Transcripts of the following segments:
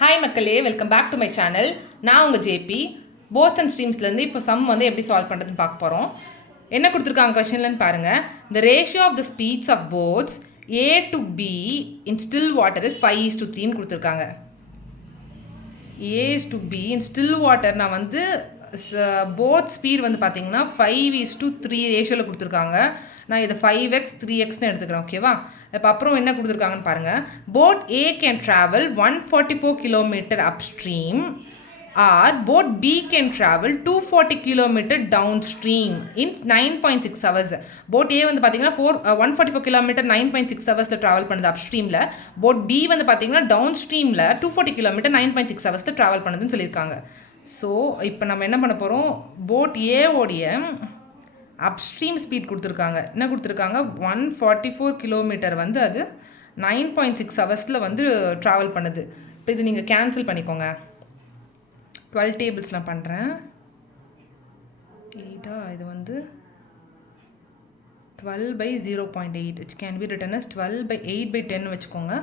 Hi மக்களே, welcome back to my channel. நான் உங்கள் ஜேபி. போட்ஸ் அண்ட் ஸ்ட்ரீம்ஸ்லேருந்து இப்போ சம் வந்து எப்படி சால்வ் பண்ணுறதுன்னு பார்க்க போகிறோம். என்ன கொடுத்துருக்காங்க கொஷன்லன்னு பாருங்கள். The ratio of the speeds of boats A to B in still water is 5:3 கொடுத்துருக்காங்க. A is to B in still water நான் வந்து போட் ஸ்பீட் வந்து பார்த்தீங்கன்னா 5:3 ரேஷியோவில் கொடுத்துருக்காங்க. நான் இதை 5x 3xன்னு எடுத்துக்கிறேன். ஓகேவா? இப்போ அப்புறம் என்ன கொடுத்துருக்காங்கன்னு பாருங்கள். Boat A can travel 144 kilometre upstream or boat B can travel 240 kilometre downstream in 9.6 hours. Boat A வந்து பார்த்தீங்கன்னா 144 கிலோமீட்டர் 9.6 ஹவர்ஸில் ட்ராவல் பண்ணுது அப்ஸ்ட்ரீமில். போட் B வந்து பார்த்தீங்கன்னா டவுன் ஸ்ட்ரீமில் 240 கிலோமீட்டர் 9.6 ஹவர்ஸில் ட்ராவல் பண்ணுதுன்னு சொல்லியிருக்காங்க. ஸோ இப்போ நம்ம என்ன பண்ண போகிறோம், போட் ஏவோடைய அப்ஸ்ட்ரீம் ஸ்பீட் கொடுத்துருக்காங்க. என்ன கொடுத்துருக்காங்க, 144 கிலோமீட்டர் வந்து அது 9.6 ஹவர்ஸில் வந்து ட்ராவல் பண்ணுது. இப்போ இது நீங்கள் கேன்சல் பண்ணிக்கோங்க. 12 டேபிள்ஸ் நான் பண்ணுறேன். இது வந்து 12/0.8 which can be written as 12/8/10 வச்சுக்கோங்க.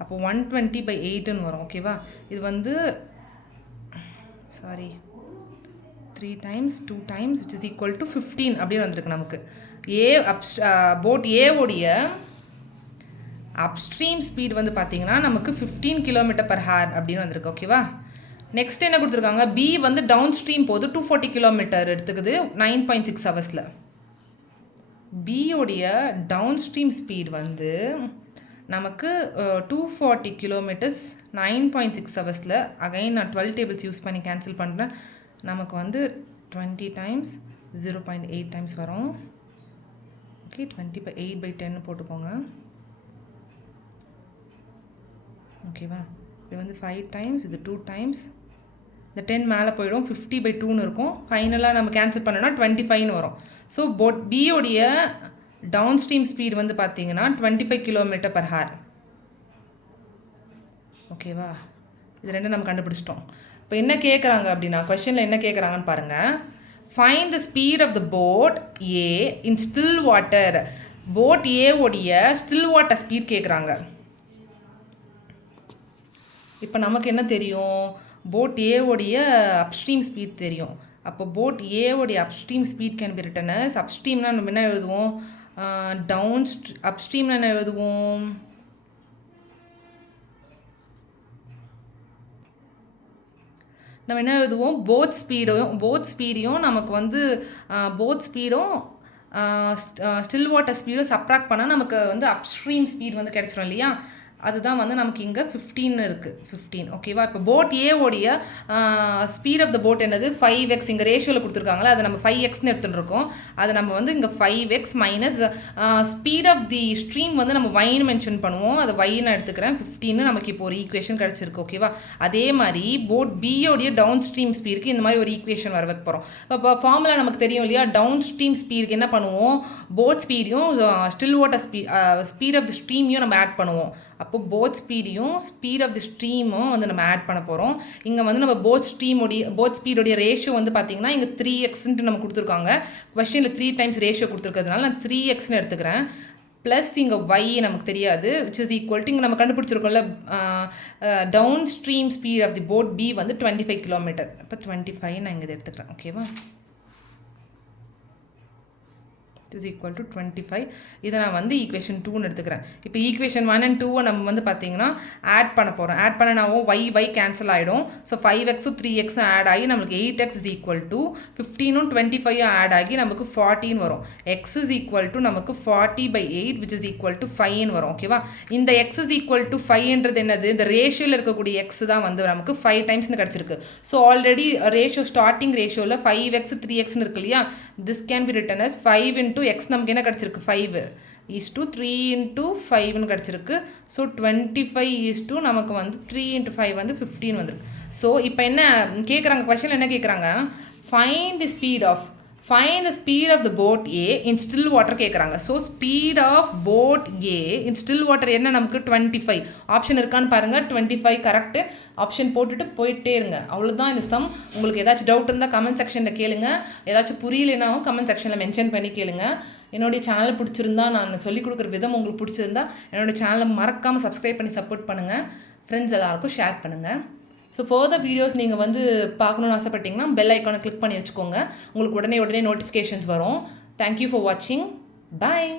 அப்போ 120/8ன்னு வரும். ஓகேவா? இது வந்து 3 times 2 times which is equal to 15 அப்படின்னு வந்திருக்கு நமக்கு. போட் ஏவோடைய அப்ஸ்ட்ரீம் ஸ்பீட் வந்து பார்த்தீங்கன்னா நமக்கு 15 km/h அப்படின்னு வந்திருக்கு. ஓகேவா? நெக்ஸ்ட் என்ன கொடுத்துருக்காங்க, பி வந்து டவுன் ஸ்ட்ரீம் போது 240 கிலோமீட்டர் எடுத்துக்குது 9.6 ஹவர்ஸில். பியோடைய டவுன் ஸ்ட்ரீம் ஸ்பீட் வந்து நமக்கு 240 கிலோமீட்டர்ஸ் 9.6 ஹவர்ஸில். அகைன் நான் 12 டேபிள்ஸ் யூஸ் பண்ணி கேன்சல் பண்ணுறேன். நமக்கு வந்து 20 times 0.8 times வரும். ஓகே, 20/8/10 போட்டுக்கோங்க. ஓகேவா? இது வந்து 5 times, இது 2 times, இந்த 10 மேலே போயிடும், 50/2ன்னு இருக்கும். ஃபைனலாக நம்ம கேன்சல் பண்ணோன்னா 25ன்னு வரும். ஸோ போட் பியோடைய டவுன் ஸ்ட்ரீம் ஸ்பீட் வந்து பார்த்தீங்கன்னா 25 km/h. ஓகேவா? இது ரெண்டும் நம்ம கண்டுபிடிச்சிட்டோம். இப்போ என்ன கேட்குறாங்க அப்படின்னா, கொஷனில் என்ன கேட்குறாங்கன்னு பாருங்கள். Find the speed of the boat A in still water. Boat ஏவோடைய ஸ்டில் வாட்டர் ஸ்பீட் கேட்குறாங்க. இப்போ நமக்கு என்ன தெரியும், போட் ஏவோடைய அப்ஸ்ட்ரீம் ஸ்பீட் தெரியும். அப்போ போட் ஏவோடைய upstream speed can be written as, அப்ஸ்ட்ரீம்னா நம்ம என்ன எழுதுவோம், அப்ஸ்ட்ரீம்னா என்ன எழுதுவோம், நம்ம என்ன எழுதுவோம், போட் ஸ்பீடையும் நமக்கு வந்து போட் ஸ்பீடும் ஸ்டில் வாட்டர் ஸ்பீடும் சப்ராக்ட் பண்ணால் நமக்கு வந்து அப்ஸ்ட்ரீம் ஸ்பீட் வந்து கிடச்சிரும் இல்லையா? அதுதான் வந்து நமக்கு இங்கே 15 இருக்குது. 15. ஓகேவா? இப்போ போட் ஏவோடைய ஸ்பீட் ஆஃப் த போட் என்னது, 5x. இங்கே ரேஷியோவில் கொடுத்துருக்காங்களே, அதை நம்ம 5xன்னு எடுத்துகிட்டு அதை நம்ம வந்து இங்கே 5x minus speed of the stream வந்து நம்ம வைன்னு மென்ஷன் பண்ணுவோம். அதை வைன்னு எடுத்துக்கிறேன். 15 நமக்கு இப்போ ஒரு ஈக்குவேஷன் கிடச்சிருக்கு. ஓகேவா? அதே மாதிரி போட் பியோடைய டவுன் ஸ்ட்ரீம் ஸ்பீடுக்கு இந்த மாதிரி ஒரு ஈக்குவேஷன் வர வைக்க போகிறோம். இப்போ ஃபார்முலா நமக்கு தெரியும் இல்லையா, டவுன் ஸ்ட்ரீம் ஸ்பீடுக்கு என்ன பண்ணுவோம், போட் ஸ்பீடையும் still water speed of the ஸ்ட்ரீமையும் நம்ம ஆட் பண்ணுவோம். அப்போ போட் ஸ்பீடையும் ஸ்பீட் ஆஃப் தி ஸ்ட்ரீமும் வந்து நம்ம ஆட் பண்ண போகிறோம். இங்கே வந்து நம்ம போட் ஸ்பீடோடைய ரேஷியோ வந்து பார்த்திங்கன்னா இங்கே 3xன்ட்டு நம்ம கொடுத்துருக்காங்க. கொஸ்டினில் 3 times ரேஷியோ கொடுத்துருக்கிறதுனால நான் 3xன்னு எடுத்துக்கிறேன். ப்ளஸ் இங்கே y நமக்கு தெரியாது, விச் இஸ் ஈக்குவல் டு இங்கே நம்ம கண்டுபிடிச்சிருக்கோம்ல, downstream speed of the boat B வந்து 25 கிலோமீட்டர். இப்போ 25 நான் இங்கே எடுத்துக்கிறேன். ஓகேவா? is equal to 25. இதை நான் வந்து ஈக்குவேஷன் 2ன்னு எடுத்துக்கிறேன். இப்போ ஈக்குவேஷன் 1 and 2 நம்ம வந்து பார்த்தீங்கன்னா ஆட் பண்ண போகிறோம். ஆட் பண்ண நான் y கேன்சல் ஆகிடும். ஸோ 5xம் 3xம் ஆட் ஆகி நம்மளுக்கு 8x is equal to 15ம் 25ம் ஆட் ஆகி நமக்கு 14 வரும். x is equal to நமக்கு 40/8 which is equal to 5ன்னு வரும். ஓகேவா? இந்த x is equal to 5ன்றது என்னது, இந்த ரேஷியோவில் இருக்கக்கூடிய x தான் வந்து நமக்கு 5 timesன்னு கிடச்சிருக்கு. ஸோ ஆல்ரெடி ரேஷியோ ஸ்டார்டிங் ரேஷியோவில் 5x 3xன்னு இருக்கு இல்லையா, this can be return as 5 into x. நமக்கு என்ன கிடச்சிருக்கு, 5 is to 3 into 5ன்னு கிடச்சிருக்கு. ஸோ 25 நமக்கு வந்து 3 into 5 வந்து 15 வந்துருக்கு. ஸோ இப்போ என்ன கேட்குறாங்க, கொஷனில் என்ன கேட்குறாங்க, find the speed of the boat A in still water கேட்குறாங்க. So speed of boat A in still water என்ன நமக்கு 25. ஆப்ஷன் இருக்கான்னு பாருங்கள். 25 கரெக்டு. ஆப்ஷன் போட்டுட்டு போயிட்டே இருங்க. அவ்வளோதான் இந்த சம். உங்களுக்கு ஏதாச்சும் டவுட் இருந்தால் கமெண்ட் செக்ஷனில் கேளுங்க. ஏதாச்சும் புரியலைனாவும் கமெண்ட் செக்ஷனில் மென்ஷன் பண்ணி கேளுங்க. என்னுடைய சேனல் பிடிச்சிருந்தா, நான் சொல்லிக் கொடுக்குற விதம் உங்களுக்கு பிடிச்சிருந்தா என்னோடய சேனலை மறக்காமல் சப்ஸ்கிரைப் பண்ணி சப்போர்ட் பண்ணுங்கள். ஃப்ரெண்ட்ஸ் எல்லாருக்கும் ஷேர் பண்ணுங்கள். ஸோ ஃபர்தர் வீடியோஸ் நீங்கள் வந்து பார்க்கணுன்னு ஆசைப்பட்டீங்கன்னா பெல் ஐக்கானை கிளிக் பண்ணி வச்சுக்கோங்க. உங்களுக்கு உடனே நோட்டிஃபிகேஷன்ஸ் வரும். தேங்க்யூ ஃபார் வாட்சிங். பாய்.